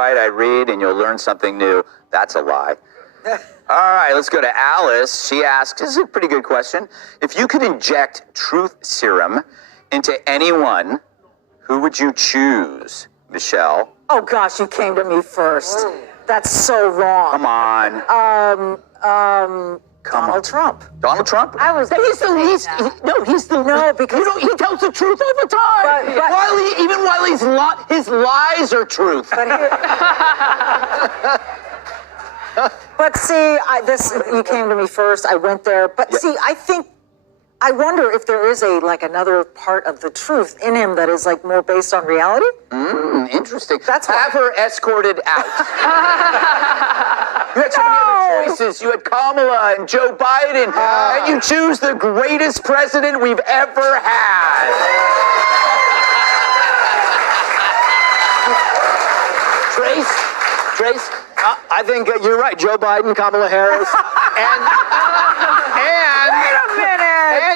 write, I read, and you'll learn something new. That's a lie. All right, let's go to Alice. She asks, this is a pretty good question. If you could inject truth serum into anyone, who would you choose? Michelle? Oh, gosh, you came to me first. That's so wrong. Come on. Donald Trump. Donald Trump? He's the least. No, because he tells the truth all the time. Even while his lies are truth. But see, you came to me first. I went there. But see, I wonder if there is another part of the truth in him that is more based on reality. Interesting. Have her escorted out. You had so many other choices. You had Kamala and Joe Biden, and you choose the greatest president we've ever had. Trace? I think you're right. Joe Biden, Kamala Harris,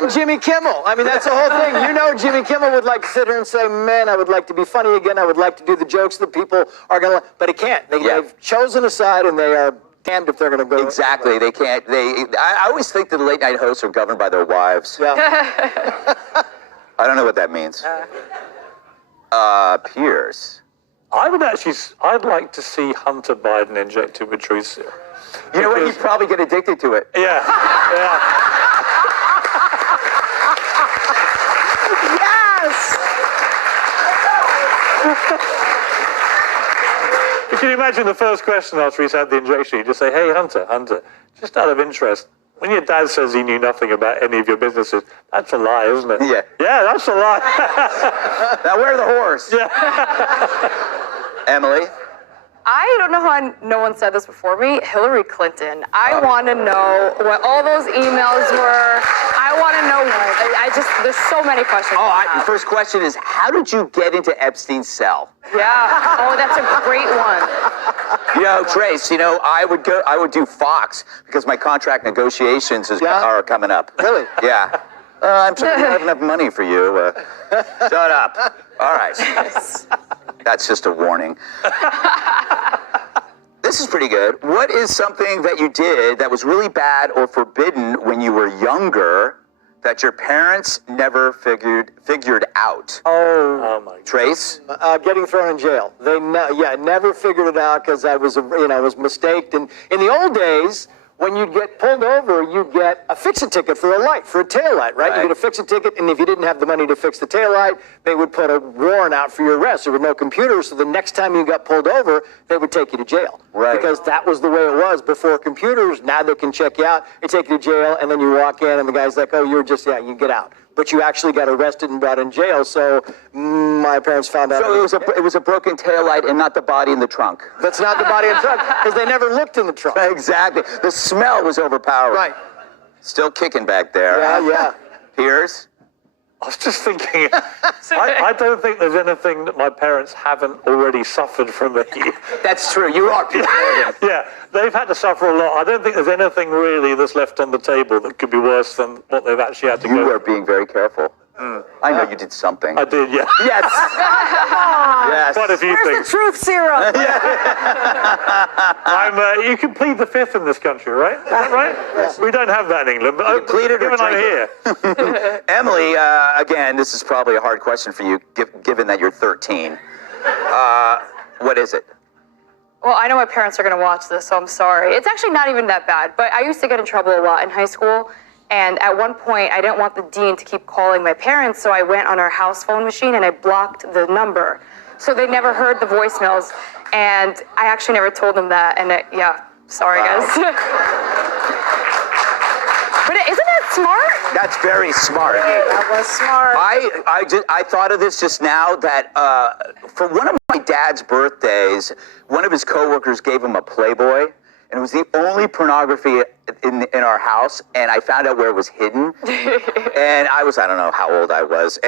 and Jimmy Kimmel. I mean, that's the whole thing. You know, Jimmy Kimmel would like to sit here and say, man, I would like to be funny again. I would like to do the jokes that people are going to like. But he can't. They've chosen a side, and they are damned if they're going to go. Exactly. They can't. I always think that the late night hosts are governed by their wives. Yeah. I don't know what that means. Piers. I'd like to see Hunter Biden injected with truth serum. You know what? He'd probably get addicted to it. Yeah. Yes! Can you imagine the first question after he's had the injection? You just say, hey, Hunter, just out of interest, when your dad says he knew nothing about any of your businesses, that's a lie, isn't it? Yeah. Yeah, that's a lie. Now, where's the horse? Yeah. Emily? I don't know how no one said this before me. Hillary Clinton. I want to know what all those emails were. I want to know. There's so many questions. The first question is, how did you get into Epstein's cell? Yeah. Oh, that's a great one. Trace, I would do Fox because my contract negotiations are coming up. Really? Yeah. I'm sure I don't have enough money for you. Shut up. All right. That's just a warning. This is pretty good. What is something that you did that was really bad or forbidden when you were younger that your parents never figured out? Oh my God. Trace? Getting thrown in jail. They never figured it out because I was mistaked. And in the old days, when you'd get pulled over, you'd get a fix-it ticket for a light, for a taillight, right? You get a fix-it ticket, and if you didn't have the money to fix the taillight, they would put a warrant out for your arrest. There were no computers, so the next time you got pulled over, they would take you to jail. Right. Because that was the way it was before computers. Now they can check you out, they take you to jail, and then you walk in, and the guy's like, oh, you get out. But you actually got arrested and brought in jail, so my parents found out. So it was a broken taillight and not the body in the trunk. That's not the body in the trunk, because they never looked in the trunk. Exactly. The smell was overpowering. Right. Still kicking back there. Yeah. Piers? I was just thinking, I don't think there's anything that my parents haven't already suffered from me. That's true. You are Peter. Yeah, they've had to suffer a lot. I don't think there's anything really that's left on the table that could be worse than what they've actually had to go You are through. being very careful. I know you did something. I did, yeah. Yes. Yes. Quite a few where's things. the truth serum? You can plead the fifth in this country, right? Is that right? Yes. We don't have that in England, but plead it or given I'm drink here. Emily, again, this is probably a hard question for you, given that you're 13. What is it? Well, I know my parents are going to watch this, so I'm sorry. It's actually not even that bad, but I used to get in trouble a lot in high school. And at one point, I didn't want the dean to keep calling my parents, so I went on our house phone machine and I blocked the number. So they never heard the voicemails, and I actually never told them that, and sorry, guys. But isn't that smart? That's very smart. That was smart. I thought of this just now that for one of my dad's birthdays, one of his coworkers gave him a Playboy. And it was the only pornography in our house, and I found out where it was hidden. And I don't know how old I was,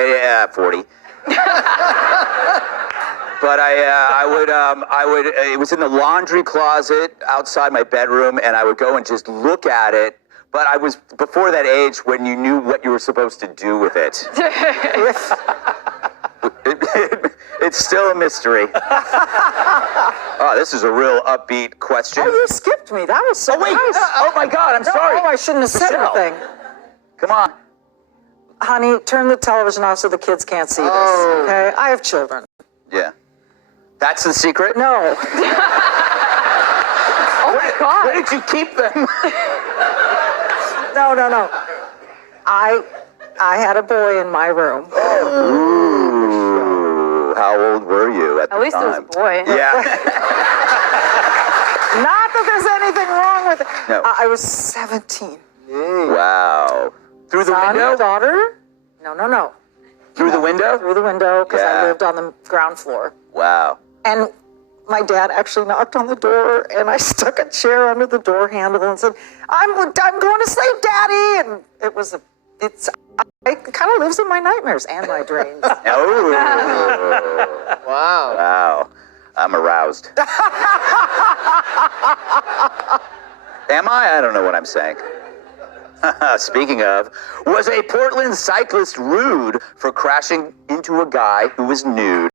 40. But it was in the laundry closet outside my bedroom, and I would go and just look at it. But I was before that age when you knew what you were supposed to do with it. It's still a mystery. Oh, this is a real upbeat question. Oh, you skipped me. That was so Oh, wait. nice. Oh, my God. I'm sorry. Oh, I shouldn't have said Michelle. anything. Come on. Honey, turn the television off so the kids can't see this. Okay? I have children. Yeah. That's the secret? No. Oh my God. Where did you keep them? No. I had a boy in my room. Ooh, how old were you at the At least it was a time? boy. Yeah. Not that there's anything wrong with it. No. I was 17. Wow. Through the Son, window? daughter? No. Through the window? Through the window, because Yeah. I lived on the ground floor. Wow. And my dad actually knocked on the door, and I stuck a chair under the door handle and said, I'm going to sleep, Daddy. And it kind of lives in my nightmares and my dreams. Oh. Wow. Wow. I'm aroused. Am I? I don't know what I'm saying. Speaking of, was a Portland cyclist rude for crashing into a guy who was nude?